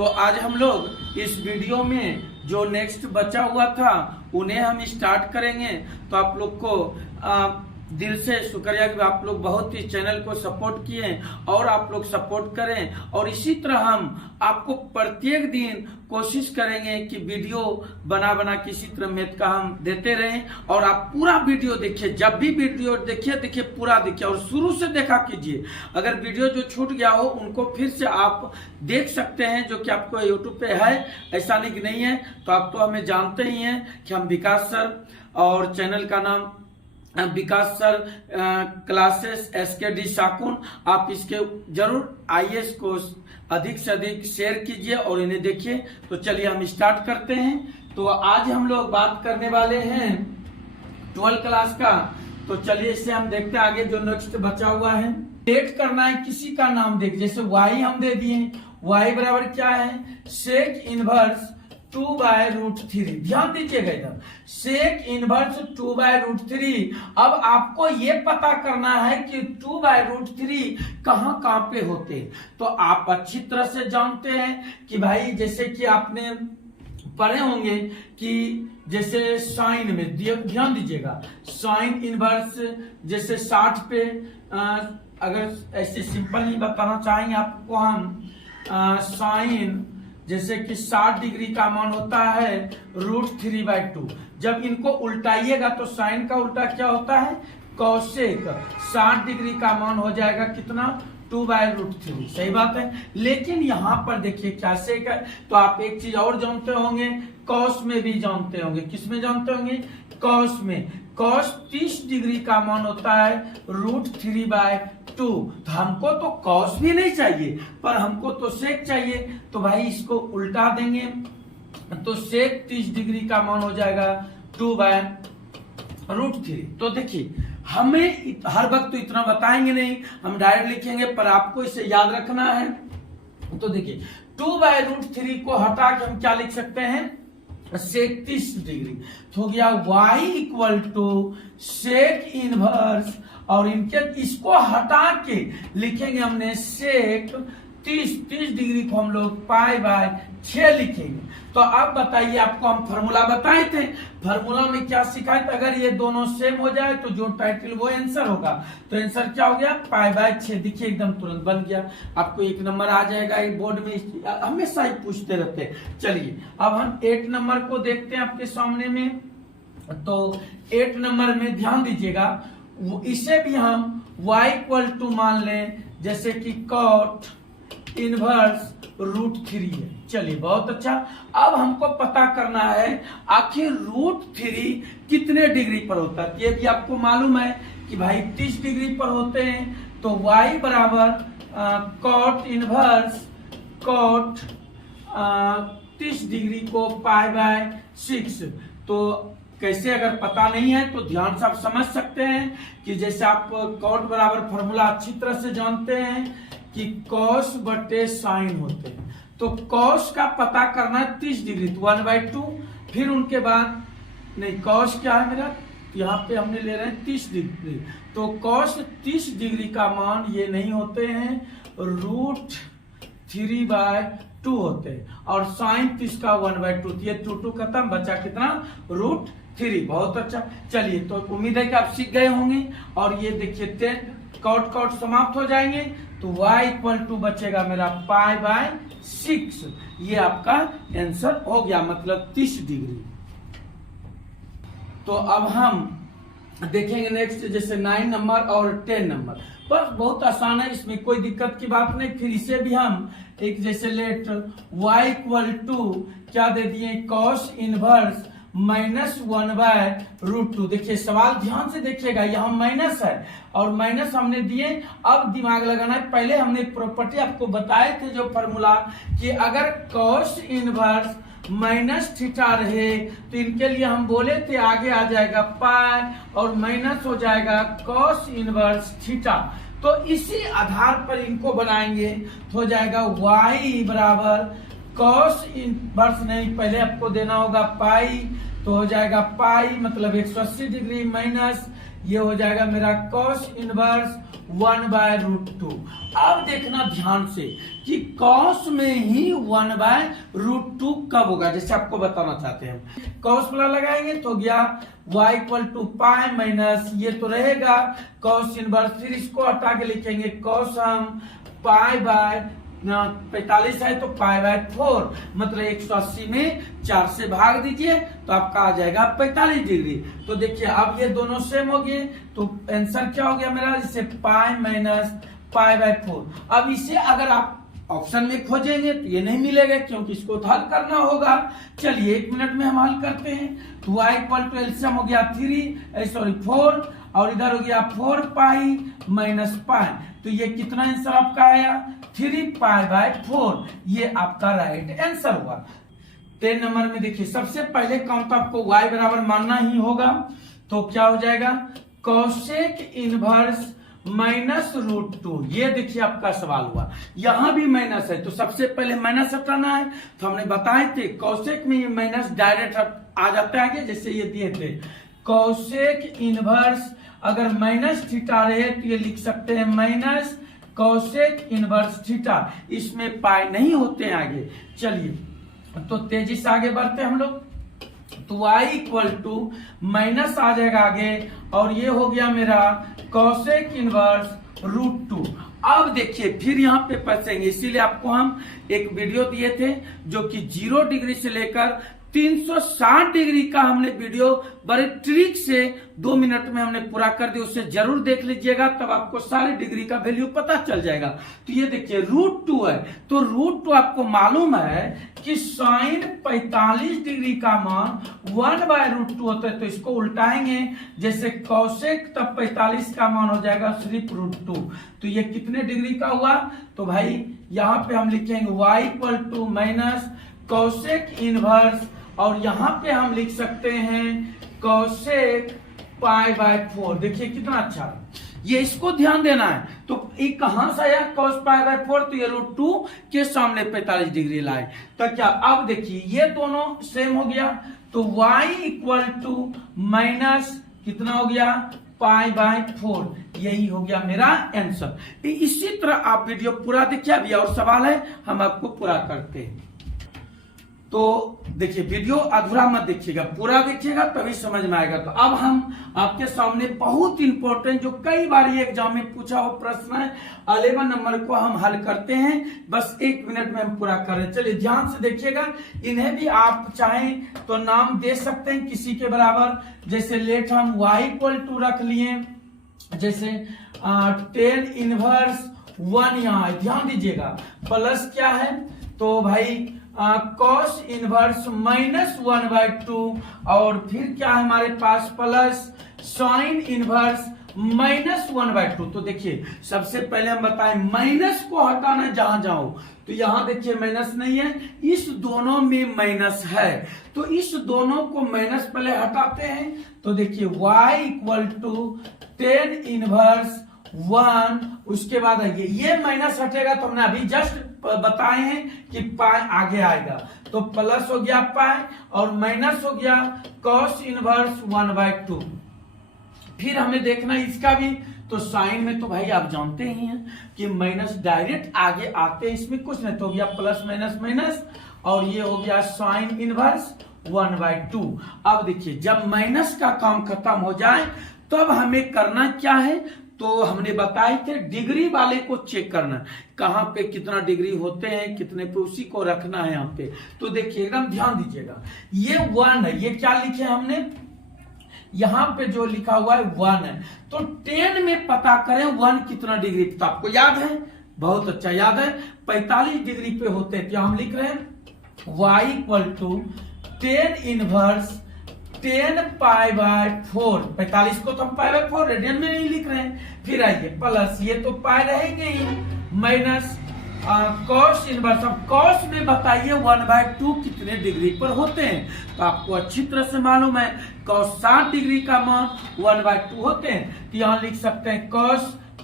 तो आज हम लोग इस वीडियो में जो नेक्स्ट बचा हुआ था उन्हें हम स्टार्ट करेंगे। तो आप लोग को दिल से शुक्रिया कि आप लोग बहुत ही चैनल को सपोर्ट किए और आप लोग सपोर्ट करें, और इसी तरह हम आपको प्रत्येक दिन कोशिश करेंगे कि वीडियो बना किसी तरह मैथ का हम देते रहें, और आप पूरा वीडियो देखिए। जब भी वीडियो देखिए पूरा देखिए और शुरू से देखा कीजिए। अगर वीडियो जो छूट गया हो उनको फिर से आप देख सकते हैं, जो कि आपको यूट्यूब पे है, ऐसा नहीं है। तो आप तो हमें जानते ही हैं कि हम विकास सर, और चैनल का नाम विकास सर क्लासेस SKD शाकुन। आप इसके जरूर IAS को अधिक से अधिक शेयर कीजिए और इन्हें देखिए। तो चलिए हम स्टार्ट करते हैं। तो आज हम लोग बात करने वाले हैं 12 क्लास का। तो चलिए इससे हम देखते हैं आगे जो नेक्स्ट बचा हुआ है। डेट करना है किसी का नाम देख, जैसे y हम दे दिए, y बराबर क्या है, सेक इनवर्स 2/√3। ध्यान दीजिएगा इधर, सेक इनवर्स 2/√3। अब आपको ये पता करना है कि 2/√3 कहाँ पे होते हैं। तो आप अच्छी तरह से जानते हैं कि भाई, जैसे कि आपने पढ़े होंगे कि जैसे साइन में ध्यान दीजिएगा, साइन इनवर्स जैसे 60 पे अगर ऐसे सिंपल ही बताना चाहेंगे आपको हम, साइन जैसे कि 60 डिग्री का मान होता है √3/2। जब इनको उल्टाइएगा तो साइन का उल्टा क्या होता है, कोसेक। 60 डिग्री का मान हो जाएगा कितना, 2/√3। सही बात है। लेकिन यहाँ पर देखिए क्या सेक है, तो आप एक चीज और जानते होंगे, कॉस में भी जानते होंगे। किस में जानते होंगे, कॉस में। कॉस 30 डिग्री का मान होता है √3/2। तो हमको तो कॉस भी नहीं चाहिए, पर हमको तो सेक चाहिए। तो भाई इसको उल्टा देंगे तो सेक 30 डिग्री का मान हो जाएगा 2/√3। तो देखिए हमें हर वक्त तो इतना बताएंगे नहीं, हम डायरेक्ट लिखेंगे, पर आपको इसे याद रखना है। तो देखिए 2/√3 को हटा के हम क्या लिख सकते हैं, सेक 30 डिग्री। तो हो गया y equal to sec inverse, और इनके इसको हटा के लिखेंगे हमने सेक 30 डिग्री को हम लोग π/6 लिखेंगे। तो अब बताइए, आपको हम फॉर्मूला बताए थे, फॉर्मूला में क्या सिखाए थे, अगर ये दोनों सेम हो जाए तो जो टाइटल वो आंसर होगा। तो आंसर क्या हो गया, π/6। देखिए एकदम तुरंत बन गया। आपको 1 नंबर आ जाएगा। एक बोर्ड में हमेशा ही पूछते रहते हैं। चलिए अब हम 8 नंबर को देखते हैं आपके सामने में। तो 8 नंबर में ध्यान दीजिएगा, इसे भी हम y इक्वल टू मान लें, जैसे कि cot इनवर्स √3 है। चलिए बहुत अच्छा। अब हमको पता करना है आखिर √3 कितने डिग्री पर होता है। ये भी आपको मालूम है कि भाई 30 डिग्री पर होते हैं। तो y बराबर cot इनवर्स cot 30 डिग्री को π/6। तो कैसे, अगर पता नहीं है तो ध्यान से आप समझ सकते हैं कि जैसे आप कॉट बराबर फॉर्मूला अच्छी तरह से जानते हैं कि कॉस बटे साइन होते हैं। तो कॉस का पता करना है 30 डिग्री, तो 1/2। फिर उनके बाद नहीं, कॉस क्या है मेरा, यहाँ पे हमने ले रहे हैं 30 डिग्री। तो कॉस 30 डिग्री का मान ये नहीं होते हैं, √3/2 होते हैं, और साइन 30 का 1/2। ये 2 खत्म, बचा कितना, √3। बहुत अच्छा। चलिए तो उम्मीद है कि आप सीख गए होंगे। और ये देखिए 10 कॉट समाप्त हो जाएंगे, तो y इक्वल टू बचेगा मेरा π/6। ये आपका आंसर हो गया, मतलब 30 डिग्री। तो अब हम देखेंगे नेक्स्ट, जैसे 9 नंबर और 10 नंबर। बस बहुत आसान है, इसमें कोई दिक्कत की बात नहीं। फिर इसे भी हम एक जैसे लेट y इक्वल टू क्या दे दिए, कॉस इनवर्स -1/√2। देखिए सवाल ध्यान से देखिएगा, यहाँ माइनस है और माइनस हमने दिए। अब दिमाग लगाना है, पहले हमने प्रॉपर्टी आपको बताए थे जो फॉर्मूला, कि अगर कॉस इनवर्स -θ रहे तो इनके लिए हम बोले थे आगे आ जाएगा पाई और माइनस हो जाएगा कॉस इनवर्स थीटा। तो इसी आधार पर इनको बनाएंगे, तो हो जाएगा y बराबर कॉस इनवर्स, नहीं पहले आपको देना होगा पाई, तो हो जाएगा पाई मतलब 180 डिग्री माइनस ये हो जाएगा मेरा cos इनवर्स 1/√2। अब देखना ध्यान से कि cos में ही 1/√2 कब होगा, जैसे आपको बताना चाहते हैं। cos वाला लगाएंगे तो गया y = पाई माइनस ये तो रहेगा cos इनवर्स, फिर इसको हटा के लिखेंगे cos हम पाई/45 है तो पाई/4, मतलब 180 में 4 से भाग दीजिए तो आपका आ जाएगा 45 डिग्री। तो देखिए अब ये दोनों सेम हो गए, तो आंसर क्या हो गया मेरा, जैसे पाई माइनस पाई/4। अब इसे अगर आप ऑप्शन में खोजेंगे तो ये नहीं मिलेगा, क्योंकि इसको तो हल करना होगा। चलिए 1 मिनट में हम हल करते हैं। तो y = एलसीएम हो गया 4 और इधर हो गया 4 पाई माइनस पाई, तो ये कितना आंसर आपका आया 3 पाई/4। ये आपका राइट आंसर हुआ। 10 नंबर में देखिए सबसे पहले काम तो आपको y बराबर मानना ही होगा, तो क्या हो जाएगा कोसेक इनवर्स -√2। ये देखिए आपका सवाल हुआ, यहां भी माइनस है तो सबसे पहले माइनस हटाना है। तो हमने बताए थे कोसेक में ये माइनस डायरेक्ट आ जाता है, जैसे ये दिए थे कोसेक इनवर्स, अगर माइनस थीटा रहे तो ये लिख सकते हैं माइनस कोसेक इनवर्स थीटा, इसमें पाई नहीं होते हैं आगे। चलिए तो तेजी से आगे बढ़ते हैं हम लोग। तो y = माइनस आ जाएगा आगे, और ये हो गया मेरा कोसेक इनवर्स √2। अब देखिए फिर यहाँ पे फंसेंगे, इसीलिए आपको हम एक वीडियो दिए थे जो कि 0 डिग्री से लेकर 360 डिग्री का हमने वीडियो बड़े ट्रिक से 2 मिनट में हमने पूरा कर दिया, उसे जरूर देख लीजिएगा, तब आपको सारी डिग्री का वैल्यू पता चल जाएगा। तो ये देखिए √2 है, तो √2 आपको मालूम है कि साइन 45 डिग्री का मान 1/√2 होता है, तो इसको उल्टाएंगे जैसे कोसेक, तब 45 का मान हो जाएगा सिर्फ √2। तो ये कितने डिग्री का हुआ, तो भाई यहाँ पे हम लिखेंगे y = माइनस कोसेक इनवर्स, और यहाँ पे हम लिख सकते हैं कोसेक पाई/4। देखिए कितना अच्छा है, ये इसको ध्यान देना है। तो ये कहां से आया cos पाई/4, तो ये √2 के सामने 45 डिग्री लाए, तो क्या अब देखिए ये दोनों सेम हो गया, तो y = माइनस कितना हो गया पाई/4। यही हो गया मेरा आंसर। इसी तरह आप वीडियो पूरा देखिए, अभी और सवाल है हम आपको पूरा करते हैं। तो देखिए वीडियो अधूरा मत देखिएगा, पूरा देखिएगा तभी समझ में आएगा। तो अब हम आपके सामने बहुत इंपॉर्टेंट जो कई बार ये एग्जाम में पूछा हुआ प्रश्न है 11 नंबर को हम हल करते हैं, बस 1 मिनट में हम पूरा कर रहे हैं। चलिए ध्यान से देखिएगा, इन्हें भी आप चाहें तो नाम दे सकते हैं किसी के बराबर, जैसे लेट हम y = रख लिए, जैसे 10 इनवर्स 1 यहाँ ध्यान दीजिएगा, प्लस क्या है तो भाई cos इनवर्स -1/2, और फिर क्या है हमारे पास प्लस साइन इनवर्स -1/2। तो देखिए सबसे पहले हम बताएं माइनस को हटाना जहां जाओ, तो यहां देखिए माइनस नहीं है, इस दोनों में माइनस है, तो इस दोनों को माइनस पहले हटाते हैं। तो देखिए y = 10 इनवर्स 1, उसके बाद आइए ये माइनस हटेगा, तो हमने अभी जस्ट बताए हैं कि पाई आगे आएगा, तो प्लस हो गया पाई और माइनस हो गया cos इनवर्स 1/2। फिर हमें देखना इसका भी, तो साइन में तो भाई आप जानते ही हैं कि माइनस डायरेक्ट आगे आते हैं, इसमें कुछ नहीं, तो हो गया प्लस माइनस माइनस, और ये हो गया साइन इनवर्स 1/2। अब देखिए जब माइनस का काम खत्म हो जाए तब हमें करना क्या है, तो हमने बताए थे डिग्री वाले को चेक करना, कहां पे कितना डिग्री होते हैं कितने पे, उसी को रखना है यहाँ पे। तो देखिए एकदम ध्यान दीजिएगा, ये 1 है, ये क्या लिखे हमने यहाँ पे जो लिखा हुआ है 1 है, तो 10 में पता करें 1 कितना डिग्री, तो आपको याद है, बहुत अच्छा याद है, 45 डिग्री पे होते हैं। तो हम लिख रहे हैं y = 10 इनवर्स 10 पाई/4, 45 को तो हम पाई/4 रेडियन में नहीं लिख रहे हैं। फिर आइए प्लस, ये तो पाई रहेंगे ही, माइनस cos इनवर्स। अब cos में बताइए 1/2 कितने डिग्री पर होते हैं, तो आपको अच्छी तरह से मालूम है cos 60 डिग्री का मान 1/2 होते हैं, तो यहाँ लिख सकते हैं cos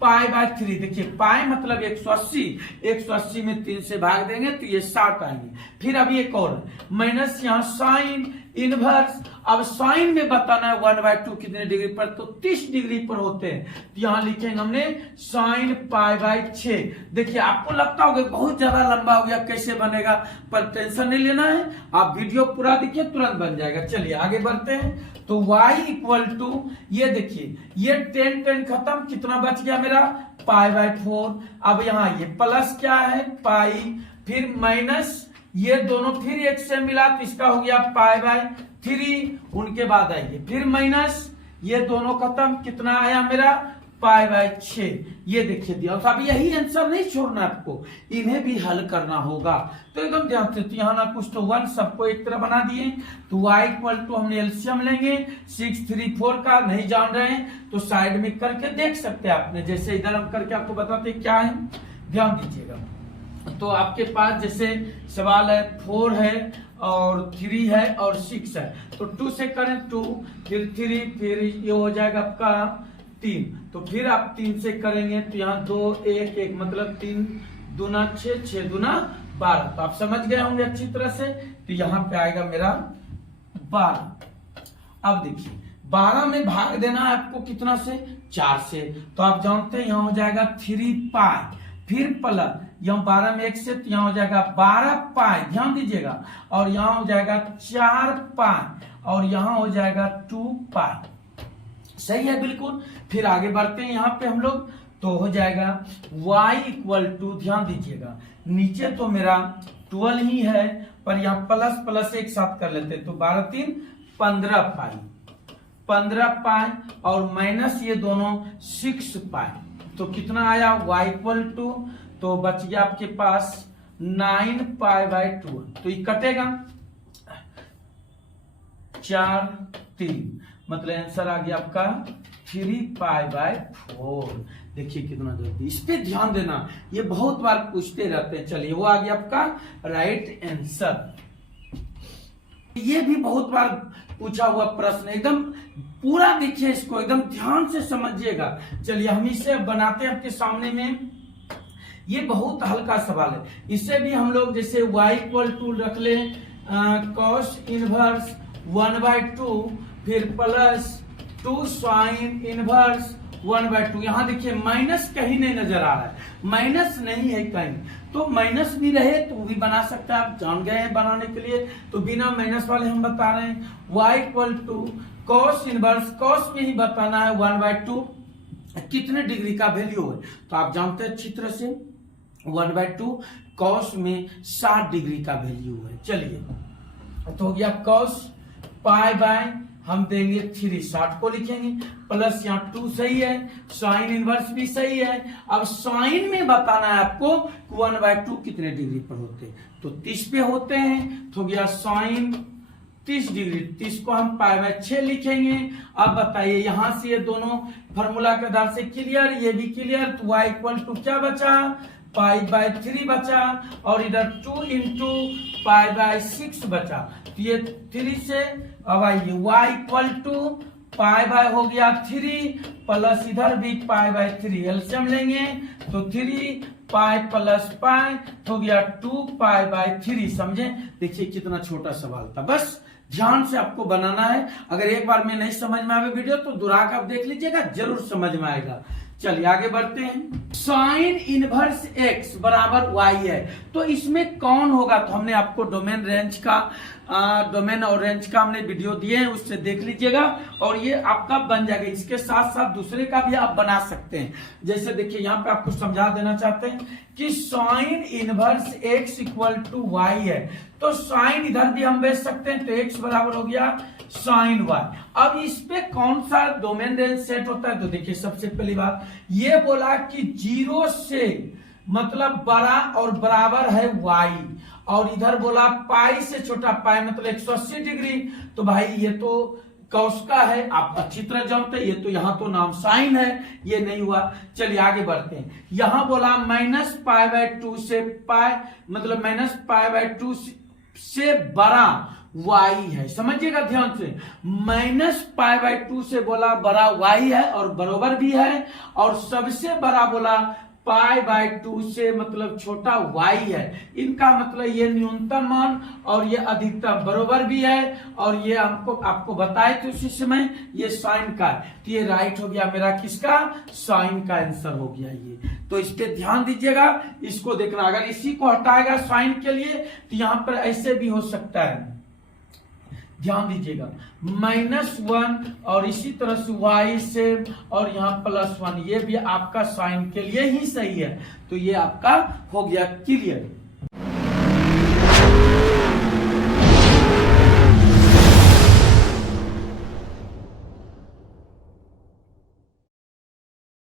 पाई/3। देखिए पाई मतलब 180, 180 में 3 से भाग देंगे तो ये 60 आएंगे। फिर अभी एक और माइनस यहाँ साइन इनवर्स। अब साइन में बताना है 1/2 कितने डिग्री पर, तो 30 डिग्री पर होते हैं। तो यहां लिखेंगे हमने साइन π/6। देखिए आपको लगता होगा बहुत ज्यादा लंबा हो गया, कैसे बनेगा, पर टेंशन नहीं लेना है, आप वीडियो पूरा देखिए तुरंत बन जाएगा। चलिए आगे बढ़ते हैं। तो y इक्वल टू, ये देखिए ये 10 खत्म, कितना बच गया मेरा π/4। अब यहाँ ये प्लस क्या है पाई, फिर माइनस, ये दोनों फिर एक से मिला तो इसका हो गया π/3। उनके बाद आइए फिर माइनस, ये दोनों खत्म, कितना आया मेरा π/6। ये देखिए दिया। तो अब यही आंसर नहीं छोड़ना आपको, इन्हें भी हल करना होगा। तो एकदम ध्यान से, तो यहाँ ना कुछ तो 1 सबको एक तरह बना दिए। तो y इक्वल टू हमने एलसीएम लेंगे 6, 3, 4 का, नहीं जान रहे हैं तो साइड में करके देख सकते हैं आपने, जैसे इधर हम करके आपको बताते क्या है, ध्यान दीजिएगा। तो आपके पास जैसे सवाल है 4 है और 3 है और 6 है, तो 2 से करें 2, फिर 3, फिर ये हो जाएगा आपका 3, तो फिर आप 3 से करेंगे तो यहाँ 2, 1, 1 मतलब 3 दूना 6, 6 दूना 12। तो आप समझ गए होंगे अच्छी तरह से। तो यहाँ पे आएगा मेरा 12। अब देखिए 12 में भाग देना है आपको कितना से, 4 से, तो आप जानते हैं यहाँ हो जाएगा 3π, फिर प्लस यहाँ 12 में 1 से, तो यहाँ हो जाएगा 12π, ध्यान दीजिएगा, और यहाँ हो जाएगा 4π, और यहाँ हो जाएगा 2π। सही है बिल्कुल। फिर आगे बढ़ते हैं यहाँ पे हम लोग, तो हो जाएगा y इक्वल टू, ध्यान दीजिएगा नीचे तो मेरा 12 ही है, पर यहाँ प्लस प्लस एक साथ कर लेते हैं, तो 12 3 15π, और माइनस ये दोनों 6π, तो कितना आया y इक्वल टू, तो बच गया आपके पास 9π/2, तो ये कटेगा 4, 3, मतलब आंसर आ गया आपका 3π/4। देखिए कितना जल्दी, इस पे ध्यान देना, ये बहुत बार पूछते रहते हैं। चलिए वो आ गया आपका राइट आंसर। ये भी बहुत बार पूछा हुआ प्रश्न, एकदम पूरा देखिए इसको, एकदम ध्यान से समझिएगा। चलिए हम इसे बनाते हैं आपके सामने में। ये बहुत हल्का सवाल है, इससे भी हम लोग जैसे y इक्वल टू रख ले cos इनवर्स 1/2, फिर प्लस 2 साइन इनवर्स 1/2। यहाँ देखिए माइनस कहीं नहीं नजर आ रहा है, माइनस नहीं है कहीं, तो माइनस भी रहे तो भी बना सकते हैं, आप जान गए हैं बनाने के लिए, तो बिना माइनस वाले हम बता रहे हैं। y equal to cos inverse, cos में ही बताना है 1/2 कितने डिग्री का वैल्यू है, तो आप जानते हैं अच्छी तरह से 1/2 cos में 60 डिग्री का वैल्यू है। चलिए तो हो गया cos π/, हम देंगे 3, 60 को लिखेंगे, प्लस यहाँ 2 सही है, साइन इनवर्स भी सही है। अब साइन में बताना है आपको 1/2 कितने डिग्री पर होते हैं, तो 30 पे होते हैं, तो गया साइन 30 डिग्री, 30 को हम π/6 लिखेंगे। अब बताइए यहाँ से ये दोनों फॉर्मूला के आधार से क्लियर, ये भी क्लियर, तो y इक्वल टू क्या बचा, π/3 बचा, और इधर 2 इंटू π/6 बचा, तो ये 3 से, अब आइए y इक्वल टू π/ हो गया 3, प्लस इधर भी π/3, एलसीएम लेंगे तो 3π प्लस π हो गया 2π/3। समझे, देखिए कितना छोटा सवाल था, बस ध्यान से आपको बनाना है। अगर एक बार में नहीं समझ में आवे वीडियो तो दोहरा कर आप देख लीजिएगा, जरूर समझ में आएगा। चलिए आगे बढ़ते हैं। साइन इनवर्स x बराबर y है, तो इसमें कौन होगा, तो हमने आपको डोमेन रेंज का डोमेन और रेंज का हमने वीडियो दिए हैं, उससे देख लीजिएगा, और ये आपका बन जाएगा। इसके साथ साथ दूसरे का भी आप बना सकते हैं। जैसे देखिए यहाँ पे आपको समझा देना चाहते हैं कि sine inverse x equal to y है, तो साइन इधर भी हम भेज सकते हैं, तो x बराबर हो गया साइन y। अब इस पे कौन सा डोमेन रेंज सेट होता है, तो देखिए सबसे पहली बात ये बोला कि 0 से मतलब बड़ा और बराबर है y, और इधर बोला पाई से छोटा पाई मतलब 180 डिग्री, तो भाई ये तो कॉस का है, आप अच्छी तरह जानते हैं, ये तो यहाँ तो नाम साइन है, ये नहीं हुआ। चलिए आगे बढ़ते हैं। यहाँ बोला -π/2 से पाई मतलब -π/2 से बड़ा y है, समझिएगा ध्यान से, -π/2 से बोला बड़ा y है और बराबर भी है, और सबसे बड़ा बोला π/2 से मतलब छोटा y है। इनका मतलब ये न्यूनतम मान और ये अधिकतम बरोबर भी है, और ये हमको आपको बताए थे उसी समय ये साइन का है। तो ये राइट हो गया मेरा किसका, साइन का आंसर हो गया ये। तो इस पे ध्यान दीजिएगा, इसको देखना। अगर इसी को हटाएगा साइन के लिए तो यहाँ पर ऐसे भी हो सकता है, ध्यान दीजिएगा, -1 और इसी तरह से y से और यहाँ +1, ये भी आपका साइन के लिए ही सही है। तो ये आपका हो गया क्लियर।